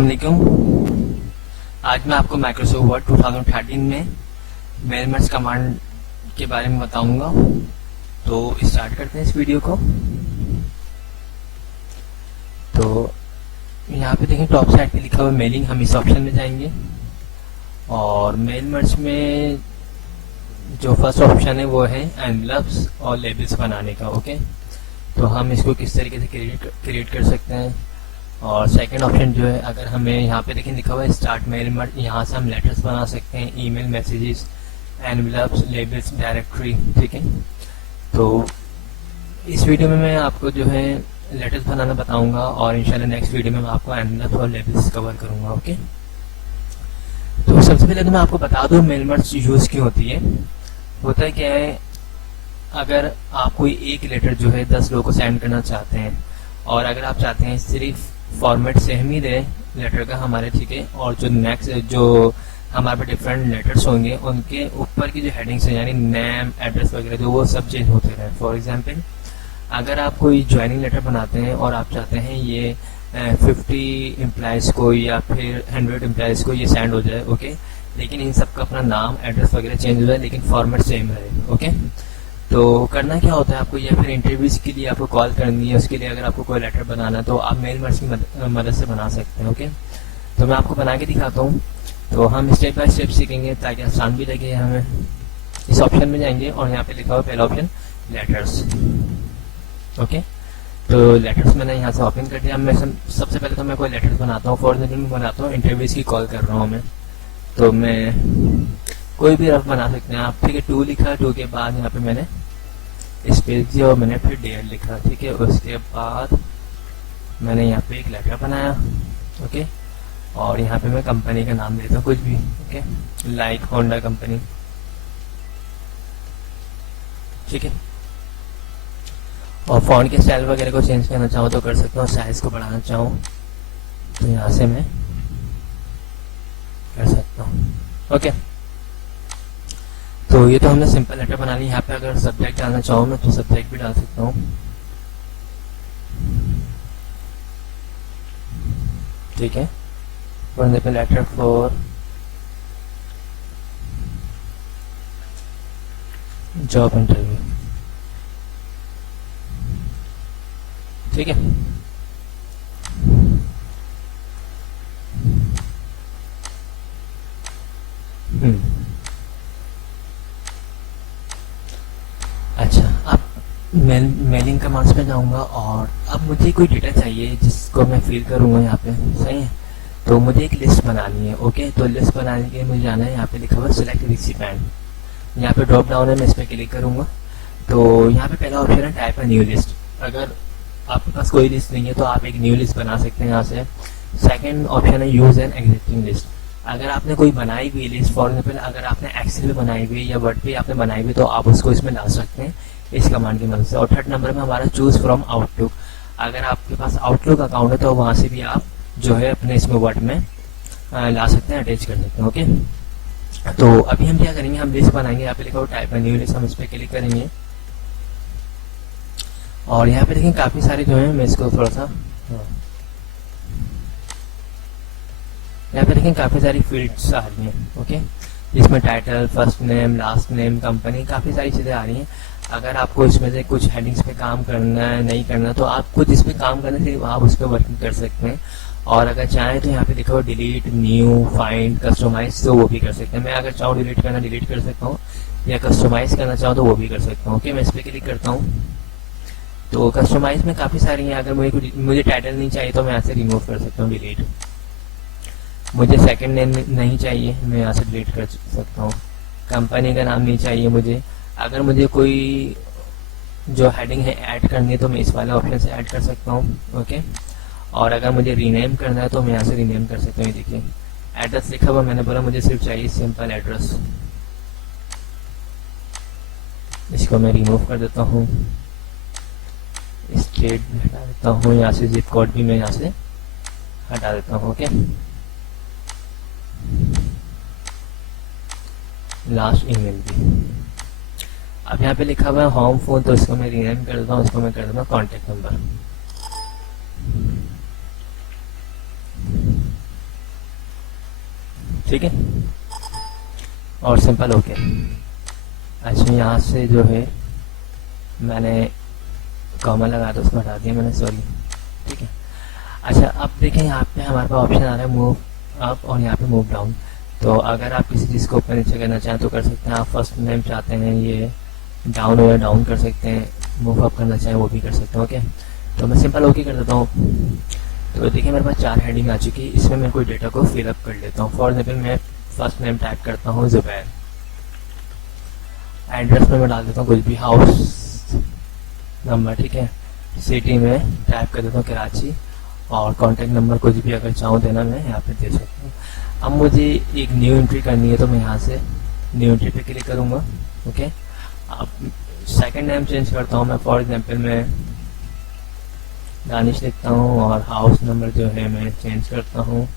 अस्सलाम वालेकुम। आज मैं आपको माइक्रोसॉफ्ट वर्ड 2013 में मेलमर्ज कमांड के बारे में बताऊंगा। तो स्टार्ट करते हैं इस वीडियो को। तो यहाँ पे देखें टॉप साइड पे लिखा हुआ मेलिंग, हम इस ऑप्शन में जाएंगे और मेलमर्ज में जो फर्स्ट ऑप्शन है वो है एनवेलप्स और लेबल्स बनाने का। ओके, तो हम इसको किस तरीके से क्रिएट कर सकते हैं। और सेकंड ऑप्शन जो है, अगर हमें यहाँ पे देखें लिखा हुआ है स्टार्ट मेलमर्ज, यहाँ से हम लेटर्स बना सकते हैं, email messages, envelopes, labels, directory. ठीक है, तो इस वीडियो में मैं आपको जो है लेटर्स बनाना बताऊंगा और इंशाल्लाह नेक्स्ट वीडियो में मैं आपको एनवेलप्स और लेबल्स कवर करूंगा। ओके, तो सबसे पहले तो मैं आपको बता दूं मेलमर्ज यूज क्यों होती है। होता है क्या है, अगर आप कोई एक लेटर जो है 10 लोगों को सेंड करना चाहते हैं और अगर आप चाहते हैं सिर्फ फॉर्मेट सेम ही रहे लेटर का हमारे, ठीक है, और जो नेक्स्ट जो हमारे पे डिफरेंट लेटर्स होंगे उनके ऊपर की जो हेडिंग्स है यानी नेम, एड्रेस वगैरह जो वो सब चेंज होते रहे। फॉर एग्जांपल, अगर आप कोई ज्वाइनिंग लेटर बनाते हैं और आप चाहते हैं ये 50 एम्प्लॉयज़ को या फिर 100 एम्प्लॉयज़ को ये सेंड हो जाए, ओके, लेकिन इन सब का अपना नाम, एड्रेस वगैरह चेंज हो जाए लेकिन फॉर्मेट सेम रहे। ओके, तो करना क्या होता है आपको, या फिर इंटरव्यूज के लिए आपको कॉल करनी है, उसके लिए अगर आपको कोई लेटर बनाना है तो आप मेलमर्ज की मदद से बना सकते हैं। ओके, तो मैं आपको बना के दिखाता हूँ। तो हम स्टेप बाय स्टेप सीखेंगे ताकि आसान भी लगे हमें। इस ऑप्शन में जाएंगे और यहाँ पे लिखा हुआ पहला ऑप्शन लेटर्स। ओके, तो लेटर्स मैंने यहाँ से ओपन कर दिया। मैं सबसे पहले तो मैं कोई लेटर्स बनाता हूँ। फॉर एग्जाम्पल मैं बनाता हूँ इंटरव्यूज की कॉल कर रहा हूँ मैं, तो मैं कोई भी रफ बना सकते हैं आप। ठीक है, 2 लिखा, 2 के बाद यहाँ पे मैंने स्पेस दिया और मैंने फिर डेयर लिखा। ठीक है, उसके बाद मैंने यहाँ पे एक लेटर बनाया। ओके, और यहाँ पे मैं कंपनी का नाम देता हूँ कुछ भी। Okay, like Honda company. ठीक है, और फॉन्ट के स्टाइल वगैरह को चेंज करना चाहूँ तो कर सकता हूँ, साइज को बढ़ाना चाहूँ तो यहाँ से मैं कर सकता हूँ। ओके, तो ये तो हमने सिंपल लेटर बना ली। यहाँ पे अगर सब्जेक्ट डालना चाहूँ मैं तो सब्जेक्ट भी डाल सकता हूँ। ठीक है, for example letter for job interview. ठीक है, अच्छा, अब मेलिंग कमांड्स पे जाऊंगा और अब मुझे कोई डेटा चाहिए जिसको मैं फिल करूंगा यहाँ पे। सही है, तो मुझे एक लिस्ट बनानी है। ओके, तो लिस्ट बनाने के लिए मुझे जाना है, यहाँ पे लिखा हुआ सिलेक्ट रिसिपेंट। यहाँ पे ड्रॉप डाउन है, मैं इस पर क्लिक करूंगा। तो यहाँ पे पहला ऑप्शन है टाइप अ न्यू लिस्ट। अगर आपके पास कोई लिस्ट नहीं है तो आप एक न्यू लिस्ट बना सकते हैं यहाँ से। सेकेंड ऑप्शन है यूज एन एग्जिस्टिंग लिस्ट। अगर आपने कोई बनाई हुई लिस्ट, फॉर एग्जाम्पल अगर आपने एक्सेल में बनाई हुई या वर्ड पे आपने बनाई हुई तो आप उसको इसमें डाल सकते हैं इस कमांड की मदद से। और थर्ड नंबर में हमारा चूज फ्रॉम आउटलुक। अगर आपके पास आउटलुक अकाउंट है तो वहाँ से भी आप जो है अपने इसमें वर्ड में ला सकते हैं, अटैच कर सकते हैं। ओके, तो अभी हम क्या करेंगे, हम लिस्ट बनाएंगे। यहाँ पे लिखा हुआ टाइप न्यू लिस्ट, हम इस पर क्लिक करेंगे और यहाँ पे देखें काफी सारे जो है, मैं इसको थोड़ा सा यहाँ पे देखें काफी सारी फील्ड्स आ रही हैं। ओके, जिसमें title, first name, last name, company, काफी सारी चीजें आ रही हैं। अगर आपको इसमें से कुछ हेडिंग्स पे काम करना है, नहीं करना, तो आप खुद इस पे काम करने से आप उस पर वर्किंग कर सकते हैं। और अगर चाहें तो यहाँ पे लिखा हुआ डिलीट, न्यू, फाइंड, कस्टमाइज, तो वो भी कर सकते हैं। मैं अगर चाहूँ डिलीट करना, डिलीट कर सकता हूँ, या कस्टमाइज करना चाहूँ तो वो भी कर सकता हूँ। ओके, मैं इस पर क्लिक करता हूँ तो कस्टमाइज में काफी सारी हैं। अगर मुझे टाइटल नहीं चाहिए तो मैं यहाँ से रिमूव कर सकता हूँ, डिलीट। मुझे सेकंड नेम नहीं चाहिए, मैं यहाँ से डिलीट कर सकता हूँ। कंपनी का नाम नहीं चाहिए मुझे। अगर मुझे कोई जो हेडिंग है ऐड करनी है तो मैं इस वाले ऑप्शन से ऐड कर सकता हूँ। ओके, और अगर मुझे रीनेम करना है तो मैं यहाँ से रीनेम कर सकता हूँ। देखिए एड्रेस लिखा हुआ, मैंने बोला मुझे सिर्फ चाहिए सिंपल एड्रेस। इसको मैं रिमूव कर देता हूँ, स्टेट भी हटा देता हूँ, यहाँ से जिप कोड भी मैं यहाँ से हटा देता हूँ। ओके, लास्ट ईमेल भी। अब यहाँ पे लिखा हुआ है होम फोन, तो इसको मैं रीनेम कर देता हूँ, इसको मैं कर देता हूँ कॉन्टेक्ट नंबर। ठीक है, और सिंपल ओके। अच्छा यहाँ से जो है मैंने कॉमा लगाया था उसको हटा दिया मैंने, सॉरी। ठीक है, अच्छा अब देखें यहाँ पे हमारे पास ऑप्शन आ रहा है मूव अप और यहाँ पे मूव डाउन। तो अगर आप किसी चीज़ को ऊपर नीचे करना चाहें तो कर सकते हैं। आप फर्स्ट नेम चाहते हैं ये डाउन हो या डाउन कर सकते हैं, मूव अप करना चाहें वो भी कर सकते हैं। ओके, तो मैं सिंपल ओके कर देता हूँ। तो देखिए मेरे पास 4 हेडिंग आ चुकी है, इसमें मैं कोई डेटा को फिलअप कर लेता हूँ। फॉर एग्जाम्पल मैं फर्स्ट नेम टाइप करता हूँ जुबैर, एड्रेस में मैं डाल देता हूँ कुछ भी, हाउस नंबर, ठीक है, सिटी में टाइप कर देता हूँ कराची, और कॉन्टैक्ट नंबर कुछ भी अगर चाहूँ देना मैं यहाँ पे दे सकता हूँ। अब मुझे एक न्यू एंट्री करनी है तो मैं यहाँ से न्यू एंट्री पे क्लिक करूँगा। ओके, अब सेकंड नेम चेंज करता हूँ मैं, फॉर एग्जांपल मैं दानिश लिखता हूँ, और हाउस नंबर जो है मैं चेंज करता हूँ,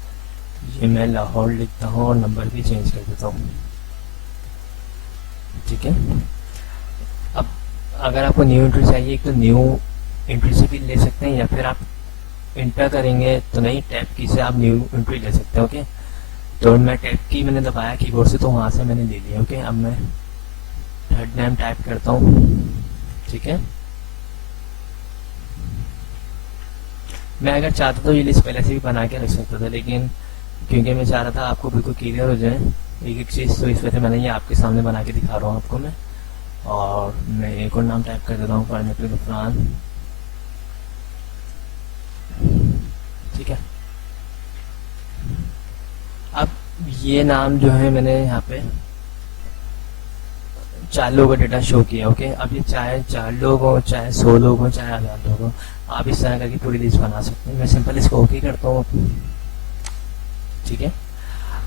ये मैं लाहौर लिखता हूँ, और नंबर भी चेंज कर देता हूँ। ठीक है, अब अगर आपको न्यू एंट्री चाहिए तो न्यू एंट्री से भी ले सकते हैं, या फिर आप इंटर करेंगे तो नहीं, टैब की से आप न्यू एंट्री ले सकते हैं। ओके, तो मैं टैब की मैंने दबाया कीबोर्ड से तो वहाँ से मैंने ले लिया। ओके, अब मैं थर्ड नेम टाइप करता हूँ। ठीक है, मैं अगर चाहता तो ये लिस्ट पहले से भी बना के रख सकता था, लेकिन क्योंकि मैं चाह रहा था आपको बिल्कुल क्लियर हो जाए एक एक चीज़, तो इस वजह से मैंने ये आपके सामने बना के दिखा रहा हूँ आपको मैं। और मैं एक और नाम टाइप कर देता हूँ, फॉर एग्जाम्पल गफरान। ठीक है, अब ये नाम जो है मैंने यहाँ पे 4 लोगों का डेटा शो किया। ओके, अब ये चाहे 4 लोग हो, चाहे 100 लोग हो, चाहे 1000 लोग हो, आप इस तरह करके पूरी लिस्ट बना सकते हैं। मैं सिंपल इसको ओके करता हूँ। ठीक है,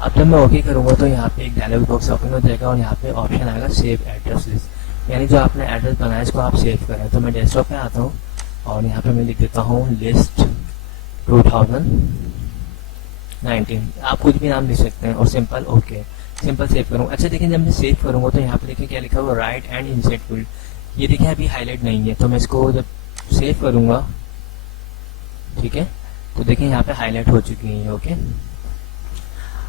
अब जब मैं ओके करूँगा तो यहाँ पे एक डायलॉग बॉक्स ओपन हो जाएगा, और यहाँ पे ऑप्शन आएगा सेव एड्रेस लिस्ट, यानी जो आपने एड्रेस बनाया इसको आप सेव करें। तो मैं डेस्कटॉप पे आता हूँ और यहाँ पे मैं लिख देता हूँ लिस्ट 2019, आप कुछ भी नाम लिख सकते हैं, और सिंपल ओके, सिंपल सेव करूँगा। अच्छा देखिए जब मैं सेव करूँगा तो यहाँ पे देखिए क्या लिखा हुआ, राइट एंड इंसर्ट फील्ड, ये देखिए अभी हाईलाइट नहीं है, तो मैं इसको जब सेव करूँगा, ठीक है, तो देखिए यहाँ पे हाईलाइट हो चुकी है। ओके,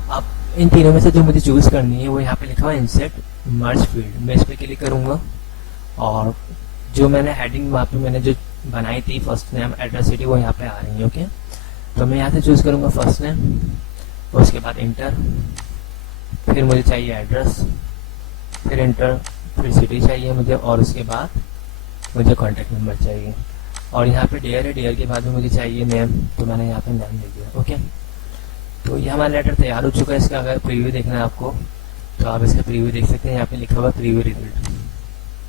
अब इन तीनों में से जो मुझे चूज करनी है वो यहाँ पे लिखा हुआ इंसर्ट मर्ज फील्ड, मैं इस पर क्लिक करूँगा, और जो मैंने हेडिंग वहाँ पे मैंने जो बनाई थी फर्स्ट नेम एड्रेस सिटी वो यहाँ पे आ रही है। ओके, तो मैं यहाँ से चूज करूँगा फर्स्ट नेम, और उसके बाद इंटर, फिर मुझे चाहिए एड्रेस, फिर इंटर, फिर सिटी चाहिए मुझे, और उसके बाद मुझे कॉन्टैक्ट नंबर चाहिए, और यहाँ पे डेयर है, डेयर के बाद में मुझे चाहिए नेम, तो मैंने यहाँ पे नेम लिख दिया। ओके, तो ये हमारा लेटर तैयार हो चुका है। इसका अगर प्रीव्यू देखना है आपको तो आप इसका प्रीव्यू देख सकते हैं, यहाँ पे लिखा हुआ प्रीव्यू रिजल्ट,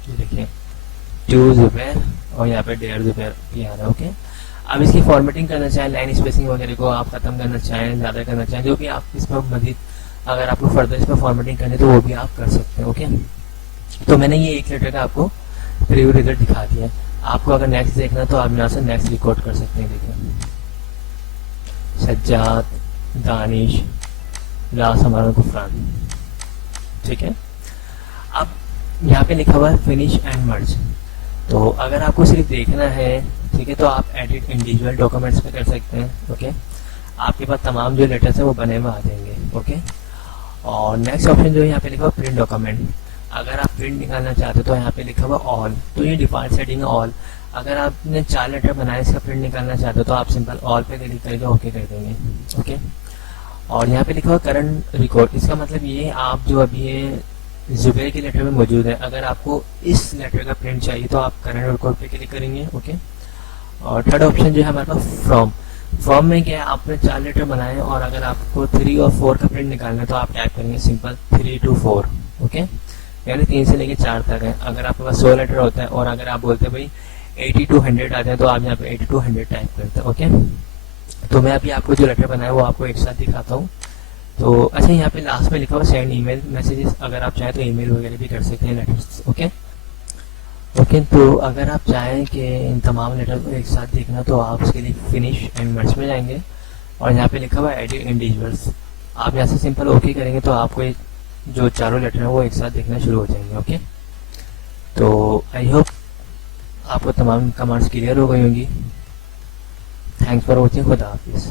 ये देखिए टू जुबैर, और यहाँ पे डेयर जुबैर भी आ रहा है। ओके, अब इसकी फॉर्मेटिंग करना चाहें, लाइन स्पेसिंग वगैरह को आप खत्म करना चाहें, ज़्यादा करना चाहें, जो भी आप इसमें मजीद अगर आपको फर्दर इसमें फॉर्मेटिंग करनी है तो वो भी आप कर सकते हैं। ओके, तो मैंने ये एक लेटर का आपको प्रीव्यू रिजल्ट दिखा दिया। आपको अगर नेक्स्ट देखना तो आप यहाँ से नेक्स्ट रिकॉर्ड कर सकते हैं। देखिए सज्जाद, दानिश, लास्ट हमारा गुफरान। ठीक है, अब यहाँ पे लिखा हुआ है फिनिश एंड मर्ज, तो अगर आपको सिर्फ देखना है, ठीक है, तो आप एडिट इंडिविजुअल डॉक्यूमेंट्स पे कर सकते हैं। ओके, आपके पास तमाम जो लेटर्स हैं वो बने हुए आ जाएंगे। ओके, और नेक्स्ट ऑप्शन जो है यहाँ पे लिखा हुआ प्रिंट डॉक्यूमेंट, अगर आप प्रिंट निकालना चाहते हो तो यहाँ पे लिखा हुआ ऑल, तो ये डिफॉल्ट सेटिंग है ऑल। अगर आपने 4 लेटर बनाए इसका प्रिंट निकालना चाहते हो तो आप सिंपल ऑल पे क्लिक करके ओके कर देंगे। ओके, और यहाँ पे लिखा हुआ करंट रिकॉर्ड, इसका मतलब ये आप जो अभी ये जुबैर के लेटर में मौजूद है, अगर आपको इस लेटर का प्रिंट चाहिए तो आप करंट रिकॉर्ड पे क्लिक करेंगे। ओके, और थर्ड ऑप्शन जो है हमारे पास फ्रॉम, फ्रॉम में क्या है, आपने 4 लेटर बनाए और अगर आपको 3 और 4 का प्रिंट निकालना है तो आप टाइप करेंगे सिंपल 3 to 4। ओके, यानी 3 से लेके 4 तक है। अगर आपके पास 100 लेटर होता है और अगर आप बोलते हैं भाई 80 to 100 आते हैं तो आप यहाँ पे 80 to 100 टाइप करते हैं। ओके, तो मैं अभी आपको जो लेटर बनाया वो आपको एक साथ दिखाता हूँ। तो अच्छा यहाँ पे लास्ट में लिखा हुआ सेंड ईमेल मैसेजेस, अगर आप चाहें तो ईमेल वगैरह भी कर सकते हैं लेटर्स। ओके, तो अगर आप चाहें कि इन तमाम लेटर को एक साथ देखना तो आप उसके लिए फिनिश एंड मर्ज में जाएंगे, और यहाँ पे लिखा हुआ एडिट इंडिविजुअल्स, आप यहाँ से सिंपल ओके करेंगे तो आपको जो चारों लेटर हैं वो एक साथ देखना शुरू हो जाएंगे। ओके, तो आई होप आपको तमाम कमांड्स क्लियर हो गई होंगी। थैंक्स फॉर वॉचिंग, खुदा हाफिज़।